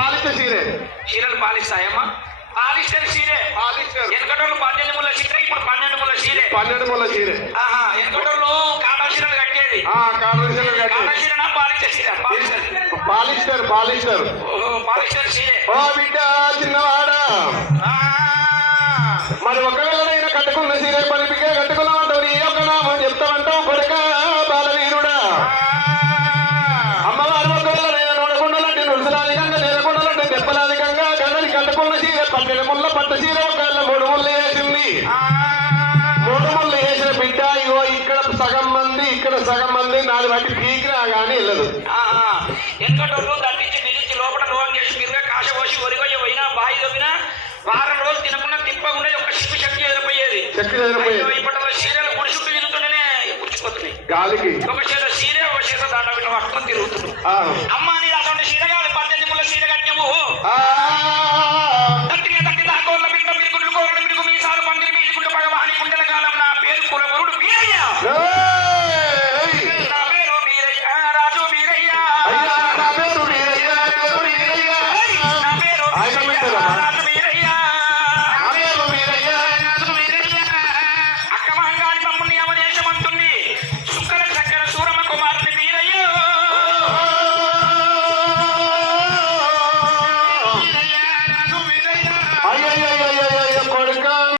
Polyester చీరే. చీరలు పాలిస్తాయమ్మా? Polyester చీరే. వెనకటోళ్ళు 18 ముళ్ళ చీర, ఇప్పుడు 12 ముళ్ళ చీరే. 12 ముళ్ళ చీరే. వెనకటోళ్ళు కాటన్ చీరలు కట్టేది. కాటన్ చీరలు కట్టేది. కాటన్ చీరనా పాలిస్టర్ చీర? పాలిస్టర్. పాలిస్టర్. పాలిస్టర్ చీరే. ఓ బిడ్డ చిన్నవాడా, మరి ఒకవేళ కట్టుకున్న చీరే పనిపికే కట్టుకున్నామంటావు, నీ యొక్క నామం చెప్తామంటావు కొడుక బాలవీరుడా. అమ్మవారు ఒకవేళ నేను నోడకుండాలంటే నుడుసలాధికంగా, నేలకుండాలంటే దెబ్బలాధికంగా కన్నది కట్టుకున్న చీర 12 ముళ్ళ పట్టు చీర ఒకవేళ 3 ముళ్ళు వేసింది. 3 ముళ్ళు వేసిన బిడ్డ ఇగో ఇక్కడ సగం మంది, ఇక్కడ సగం మంది, 4 వాటి పీకినా కానీ వెళ్ళదు. ఎక్కడోళ్ళు దట్టించి నిలిచి లోపల లోన్ చేసి మీరుగా కాశ పోసి ఒరిగొయ్య పోయినా బాయి దొబ్బినా వారం రోజులు తినకుండా తిప్పకుండా ఒక శక్తి ఎదిరిపోయేది. ఇప్పటిలో సీరియల్ గుడి చుట్టూ తిరుగుతుంటేనే గుర్చిపోతున్నాయి గాలికి. ఒక చేత సీరే, ఒక చేత దండ వీళ్ళు పట్టుకొని తిరుగుతుంది. అమ్మ నీ అటువంటి సీర కాదు, 18 ముళ్ళ సీర కట్టాము. తట్టిగా తట్టి దాకోళ్ళ బిడ్డ మీరు గుడ్లు కోరడం మీకు మీసాలు పందిరి మీకుంటూ పగవాని కుండల కాలం. నా పేరు కులగురుడు వీరయ్య. నా పేరు వీరయ్య, రాజు వీరయ్య. నా పేరు